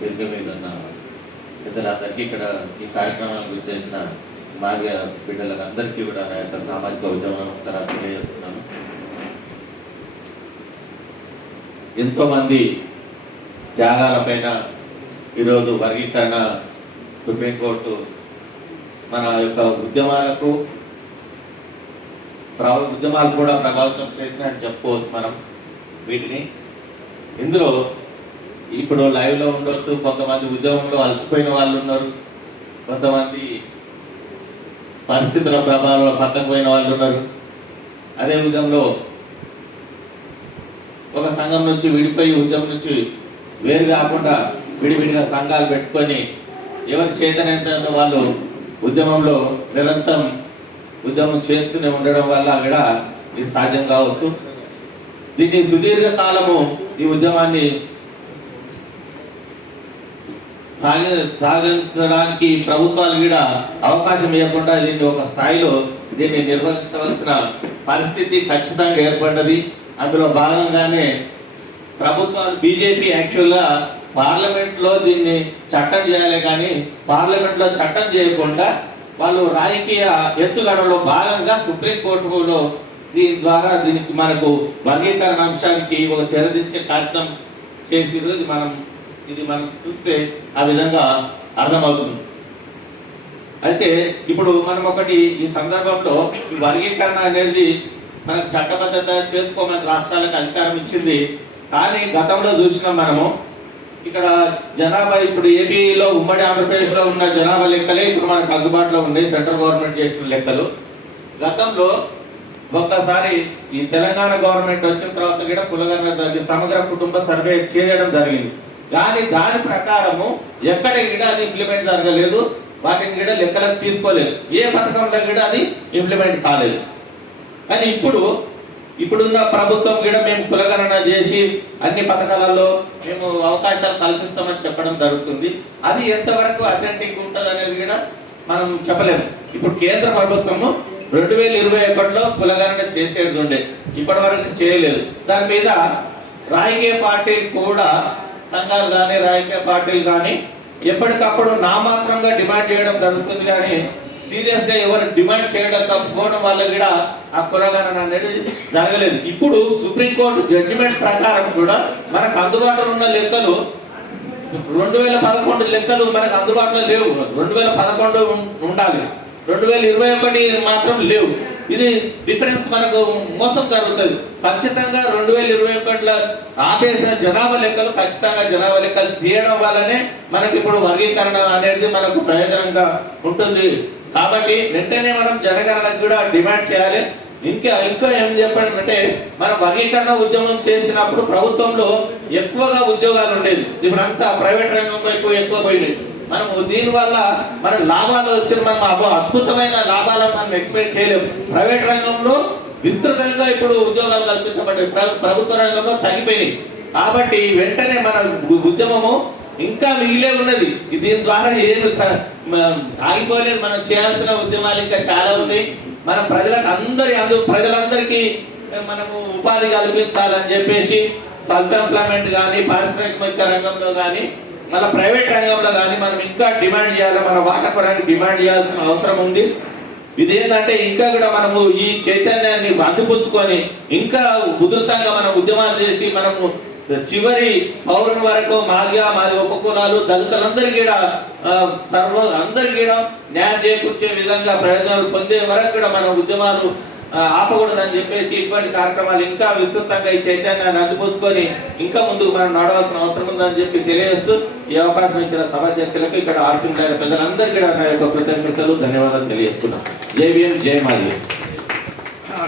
వేదిక మీద ఉన్న పెద్దలందరికీ, ఇక్కడ ఈ కార్యక్రమానికి చేసిన మాదిగ బిడ్డలకు అందరికీ కూడా నా యొక్క సామాజిక ఉద్యమ నమస్కారాలు తెలియజేస్తున్నాను. ఎంతోమంది త్యాగాలపైన ఈరోజు వర్గీకరణ సుప్రీంకోర్టు మన యొక్క ఉద్యమాలు కూడా ప్రభావితం చేసినట్టు చెప్పుకోవచ్చు మనం వీటిని. ఇందులో ఇప్పుడు లైవ్లో ఉండొచ్చు, కొంతమంది ఉద్యమంలో అలసిపోయిన వాళ్ళు ఉన్నారు, కొంతమంది పరిస్థితుల ప్రభావంలో పక్కకు పోయిన వాళ్ళు ఉన్నారు. అదే విధంలో ఒక సంఘం నుంచి విడిపోయి ఉద్యమం నుంచి వేరు కాకుండా విడివిడిగా సంఘాలు పెట్టుకొని ఎవరి చైతన్యంతో వాళ్ళు ఉద్యమంలో నిరంతరం ఉద్యమం చేస్తూనే ఉండడం వల్ల కూడా ఇది సాధ్యం కావచ్చు. దీన్ని సుదీర్ఘ కాలము ఈ ఉద్యమాన్ని సాగించడానికి ప్రభుత్వాలు కూడా అవకాశం ఇవ్వకుండా దీన్ని ఒక స్థాయిలో దీన్ని నిర్వహించవలసిన పరిస్థితి ఖచ్చితంగా ఏర్పడ్డది. అందులో భాగంగానే ప్రభుత్వాలు బీజేపీ యాక్చువల్గా పార్లమెంట్లో దీన్ని చట్టం చేయాలి, కానీ పార్లమెంట్లో చట్టం చేయకుండా వాళ్ళు రాజకీయ ఎత్తుగడలో భాగంగా సుప్రీంకోర్టులో దీని ద్వారా దీనికి మనకు వర్గీకరణ అంశానికి ఒక తెరదించే కార్యక్రమం చేసిరు. ఇది మనం చూస్తే ఆ విధంగా అర్థమవుతుంది. అయితే ఇప్పుడు మనం ఒకటి ఈ సందర్భంలో ఈ వర్గీకరణ అనేది మనకు చట్టబద్ధత చేసుకోమని రాష్ట్రాలకు అధికారం ఇచ్చింది. కానీ గతంలో చూసినాం మనము, ఇక్కడ జనాభా ఇప్పుడు ఏపీలో ఉమ్మడి ఆంధ్రప్రదేశ్లో ఉన్న జనాభా లెక్కలే ఇప్పుడు మనకు అందుబాటులో ఉన్నాయి, సెంట్రల్ గవర్నమెంట్ చేసిన లెక్కలు. గతంలో ఒక్కసారి ఈ తెలంగాణ గవర్నమెంట్ వచ్చిన తర్వాత కూడా కులగణన సమగ్ర కుటుంబ సర్వే చేయడం జరిగింది. కానీ దాని ప్రకారము ఎక్కడ కూడా అది ఇంప్లిమెంట్ జరగలేదు, వాటిని కూడా లెక్కలకు తీసుకోలేదు, ఏ పథకంలో కూడా అది ఇంప్లిమెంట్ కాలేదు. కానీ ఇప్పుడున్న ప్రభుత్వం కూడా మేము కులగణన చేసి అన్ని పథకాలలో మేము అవకాశాలు కల్పిస్తామని చెప్పడం జరుగుతుంది. అది ఎంతవరకు అథెంటిక్ ఉంటుంది అనేది కూడా మనం చెప్పలేము. ఇప్పుడు కేంద్ర ప్రభుత్వము 2021లో కులగణన చేసేది ఉండే, ఇప్పటి వరకు చేయలేదు. దాని మీద రాజకీయ పార్టీలు కూడా, సంఘాలు కానీ రాజకీయ పార్టీలు కానీ ఎప్పటికప్పుడు నామాత్రంగా డిమాండ్ చేయడం జరుగుతుంది. కానీ సీరియస్గా ఎవరు డిమాండ్ చేయకపోవడం వల్ల కూడా ఆ కులగణన అనేది జరగలేదు. ఇప్పుడు సుప్రీంకోర్టు జడ్జిమెంట్ ప్రకారం కూడా మనకు అందుబాటులో ఉన్న లెక్కలు 2011 లెక్కలు మనకు అందుబాటులో లేవు. 2011 ఉండాలి, 2021 మాత్రం లేవు. ఇది డిఫరెన్స్ మనకు మోసం జరుగుతుంది. ఖచ్చితంగా 2021లో ఆపేసిన జనాభా లెక్కలు ఖచ్చితంగా జనాభా లెక్కలు చేయడం వల్లనే మనకి ఇప్పుడు వర్గీకరణ అనేది మనకు ప్రయోజనంగా ఉంటుంది. కాబట్టి వెంటనే మనం జనగణనకు కూడా డిమాండ్ చేయాలి. ఇంకా ఏం చెప్పాడంటే, మనం వర్గీకరణ ఉద్యమం చేసినప్పుడు ప్రభుత్వంలో ఎక్కువగా ఉద్యోగాలు ఉండేది, ఇప్పుడు అంతా ప్రైవేట్ రంగం వైపు ఎక్కువ పోయింది. మనము దీనివల్ల మన లాభాలు వచ్చిన మనం అద్భుతమైన లాభాలను మనం ఎక్స్పెక్ట్ చేయలేము. ప్రైవేట్ రంగంలో విస్తృతంగా ఇప్పుడు ఉద్యోగాలు కల్పించబడ్డాయి, ప్రభుత్వ రంగంలో తగ్గిపోయినాయి. కాబట్టి వెంటనే మన ఉద్యమము ఇంకా మిగిలే ఉన్నది. దీని ద్వారా ఏమి ఆగిపోలేదు. మనం చేయాల్సిన ఉద్యమాలు ఇంకా చాలా ఉన్నాయి. మనం ప్రజలందరికీ మనము ఉపాధి కల్పించాలని చెప్పేసి సెల్ఫ్ ఎంప్లాయ్మెంట్ కానీ, పారిశ్రామిక రంగంలో కానీ, మన ప్రైవేట్ రంగంలో కానీ మనం ఇంకా డిమాండ్ చేయాలి, మన వాటా కొరకు డిమాండ్ చేయాల్సిన అవసరం ఉంది. ఇదేంటంటే ఇంకా కూడా మనము ఈ చైతన్యాన్ని అందిపుచ్చుకొని ఇంకా ఉధృతంగా మనం ఉద్యమాలు చేసి మనము చివరి పౌరుని వరకు మాది ఒక కులాలు దళితులందరికీ అందరికీ న్యాయం చేకూర్చే విధంగా ప్రయోజనాలు పొందే వరకు కూడా మన ఉద్యమాలు ఆపకూడదని చెప్పేసి ఇటువంటి కార్యక్రమాలు ఇంకా విస్తృతంగా ఈ చైతన్యాన్ని అందిపుచ్చుకొని ఇంకా ముందుకు మనం నడవాల్సిన అవసరం ఉందని చెప్పి తెలియజేస్తూ ఈ అవకాశం ఇచ్చిన సభాధ్యక్షులకు, ఇక్కడ ఆశీర్వాద పెద్దలందరికీ నా యొక్క కృతజ్ఞతలు, ధన్యవాదాలు తెలియజేస్తున్నాను. జై భీమ్, జై మాదిగ.